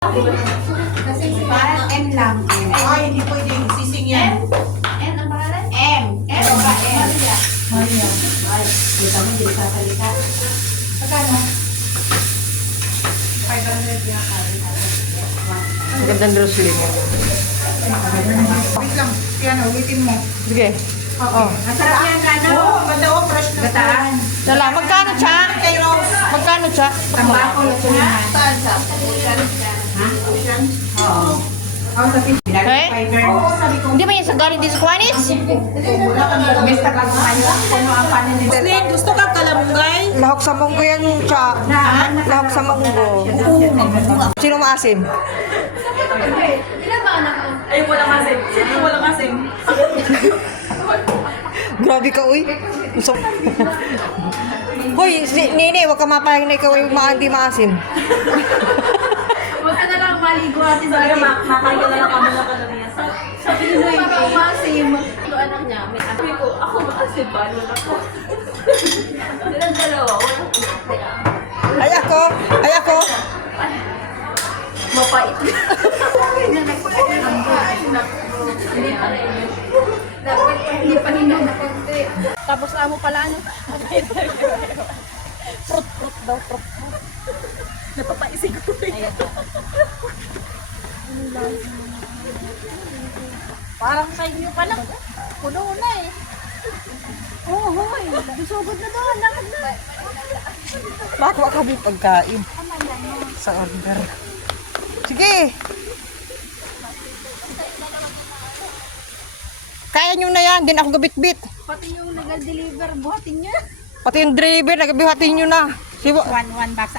Kasi parang M lang. Ay, hindi pwede. Sising yan. M ang pangalan? M. M ba? M. Maria. Maria. Ay, kita mo, hindi sasalita. Pagkano? 500 yung kain. Magandang grocery mo. Wait lang. Yan, ulitin mo. Sige. Oo. Masarap yan, ano? Oo, ganda ko. Fresh na. Gataan. Dala, magkano siya? Kay Rose. Magkano siya? Tambako, lasunan. Saan sa? Ha? Oo. Ako sa fish. Eh? Oo, sabi ko. Hindi ba yan sa galing din sa Juanes? Wala kang dalawa. Basta pag kumain, puno ang panin nila. Sling, gusto ka kalamunggay? Lahok sa munggo yan siya. Lahok sa munggo. Sino maasim? Ay, wala kasing. Sino wala kasing? Grabe ka, uy. Hoy, Nene, huwag ka mapahing na ikaw ay hindi maasim. Huwag ka na lang maligo ate sa akin. Makakaya na lang kami na kalamiyan. Sabi nyo na para umasim. Yung anak niya, may sabi ko, ako kasi balon ako. Silang dalawa, walang kaya. Ay ako! Ay ako! Mapait. Hindi pa rin. Dapat hindi pa rin na konti. Tapos amo pala, ano? Prut daw, prut. Napapaisig ko rin. Parang sa inyo pa lang. Puno na eh. Oo, hoy. Susugod na doon. Lakad na. Makakuha ka ba yung pagkain? Sa order. Sige! Kaya nyo na yan, din ako gabit-bit. Pati yung nag-deliver, buhatin niya. Pati yung driver, nagabihatin nyo na. One box.